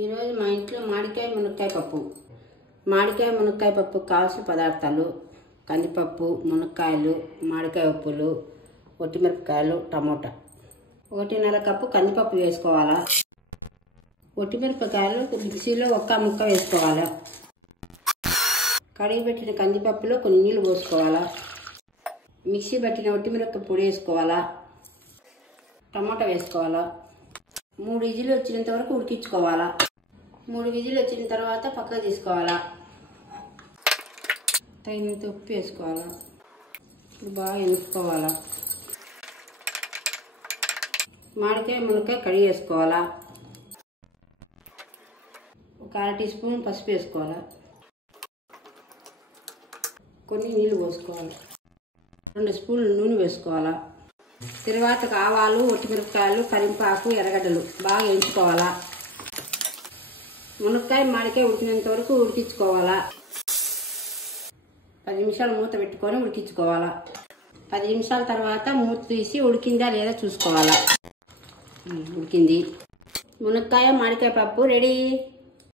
ఈరోజు మా ఇంట్లో మామిడికాయ మునక్కాయ పప్పు. మామిడికాయ మునక్కాయ పప్పు కావాల్సిన పదార్థాలు: కందిపప్పు, మునక్కాయలు, మామిడికాయ ఉప్పులు, ఒట్టిమిరపకాయలు, టమోటా. 1.5 కప్పు కందిపప్పు వేసుకోవాలా. ఒట్టిమిరపకాయలు మిక్సీలో ఒక్క ముక్క వేసుకోవాలా. కడిగి పెట్టిన కందిపప్పులో కొన్ని నీళ్ళు పోసుకోవాలా. మిక్సీ పట్టిన ఒట్టిమిరపకాయ పొడి వేసుకోవాలా. టమోటా వేసుకోవాలా. 3 విజిల్ వచ్చినంత వరకు ఉడికించుకోవాలా. 3 విజిల్ వచ్చిన తర్వాత పక్కకు తీసుకోవాలా. తగినంత ఉప్పు వేసుకోవాలా. బాగా ఎనుకోవాలా. మామిడికాయ మునక్కాయ కడిగి వేసుకోవాలా. ఒక 1/2 టీ స్పూన్ పసుపు వేసుకోవాలా. కొన్ని నీళ్ళు పోసుకోవాలి. 2 స్పూన్లు నూనె వేసుకోవాలా. తర్వాత ఆవాలు, ఒట్టిమిరపకాయలు, కరింపాకు, ఎర్రగడ్డలు బాగా వేయించుకోవాలా. మునక్కాయ మామిడికాయ ఉడికినంత వరకు ఉడికించుకోవాలా. 10 నిమిషాలు మూత పెట్టుకొని ఉడికించుకోవాలా. 10 నిమిషాల తర్వాత మూత తీసి ఉడికిందా లేదా చూసుకోవాలా. ఉడికింది. మునక్కాయ మామిడికాయ పప్పు రెడీ.